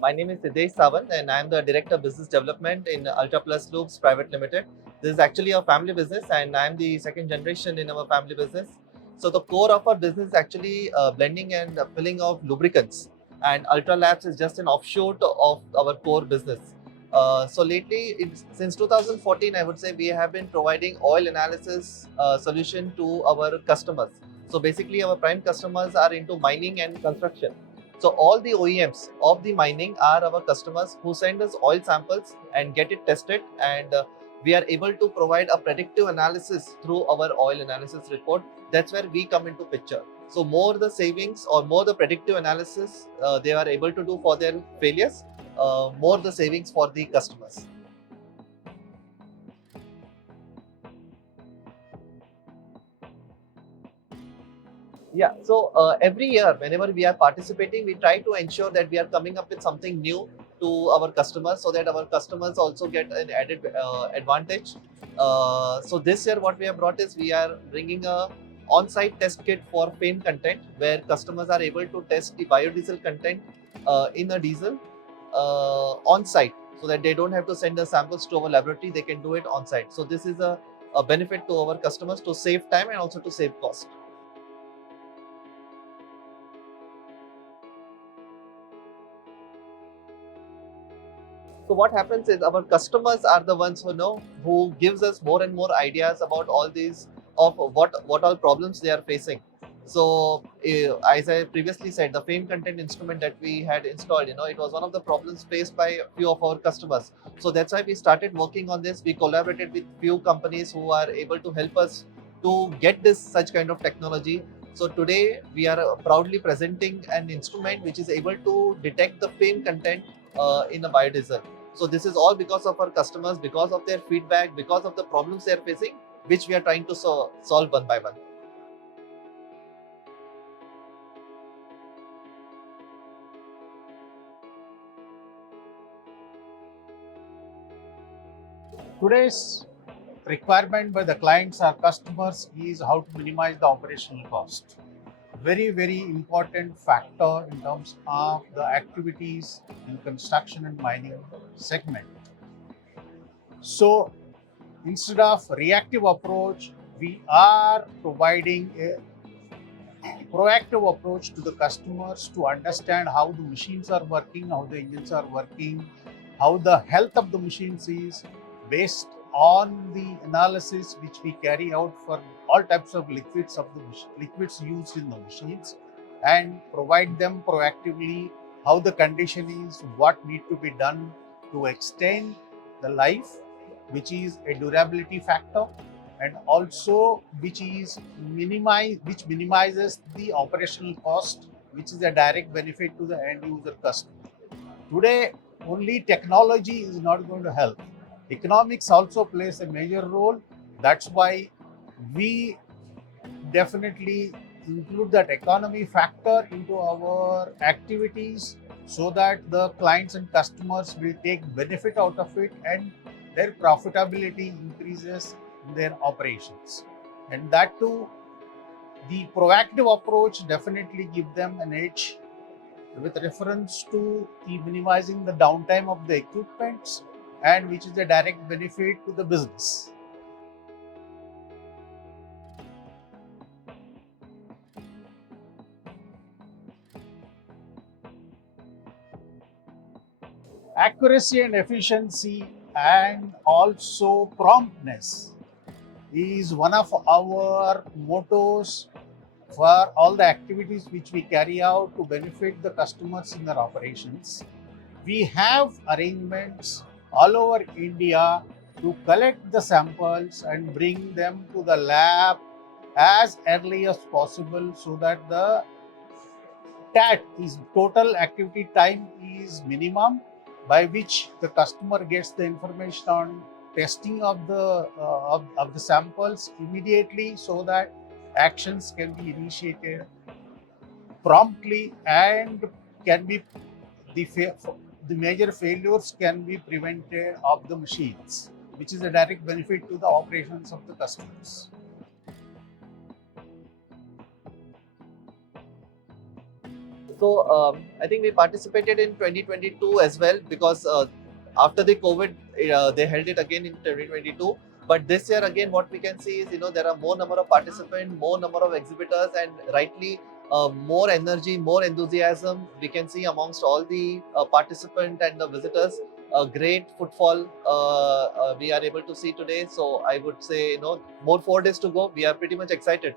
My name is Siddesh Savant and I am the Director of Business Development in UltraLabs Private Limited. This is actually a family business and I am the second generation in our family business. So the core of our business is actually blending and filling of lubricants, and UltraLabs is just an offshoot of our core business. So lately, since 2014, I would say we have been providing oil analysis solution to our customers. So basically, our prime customers are into mining and construction. So all the OEMs of the mining are our customers who send us oil samples and get it tested, and we are able to provide a predictive analysis through our oil analysis report. That's where we come into picture. So more the savings or more the predictive analysis they are able to do for their failures, more the savings for the customers. Yeah, so every year, whenever we are participating, we try to ensure that we are coming up with something new to our customers so that our customers also get an added advantage. So this year, what we have brought is we are bringing a on-site test kit for paint content, where customers are able to test the biodiesel content in a diesel on-site, so that they don't have to send the samples to our laboratory; they can do it on-site. So this is a benefit to our customers to save time and also to save cost. So what happens is our customers are the ones who know, who gives us more and more ideas about all these of what all problems they are facing. So as I previously said, the fame content instrument that we had installed, it was one of the problems faced by a few of our customers. So that's why we started working on this. We collaborated with few companies who are able to help us to get this such kind of technology. So today we are proudly presenting an instrument which is able to detect the fame content in a biodiesel. So this is all because of our customers, because of their feedback, because of the problems they are facing, which we are trying to solve one by one. Today's requirement by the clients or customers is how to minimize the operational cost. Very, very important factor in terms of the activities in construction and mining segment. So instead of reactive approach, we are providing a proactive approach to the customers to understand how the machines are working, how the engines are working, how the health of the machines is, based on the analysis which we carry out for all types of liquids liquids used in the machines, and provide them proactively how the condition is, what need to be done to extend the life, which is a durability factor, and also which minimizes the operational cost, which is a direct benefit to the end user customer. Today, only technology is not going to help. Economics also plays a major role. That's why we definitely include that economy factor into our activities, so that the clients and customers will take benefit out of it and their profitability increases in their operations. And that too, the proactive approach definitely give them an edge with reference to the minimizing the downtime of the equipments, and which is a direct benefit to the business. Accuracy and efficiency and also promptness is one of our mottos for all the activities which we carry out to benefit the customers in their operations. We have arrangements all over India to collect the samples and bring them to the lab as early as possible, so that the TAT is total activity time is minimum, by which the customer gets the information on testing of the samples immediately, so that actions can be initiated promptly, and can be the the major failures can be prevented of the machines, which is a direct benefit to the operations of the customers. So I think we participated in 2022 as well, because after the COVID, they held it again in 2022. But this year again, what we can see is, there are more number of participants, more number of exhibitors, and rightly more energy, more enthusiasm we can see amongst all the participants and the visitors. A great footfall we are able to see today. So I would say, more 4 days to go. We are pretty much excited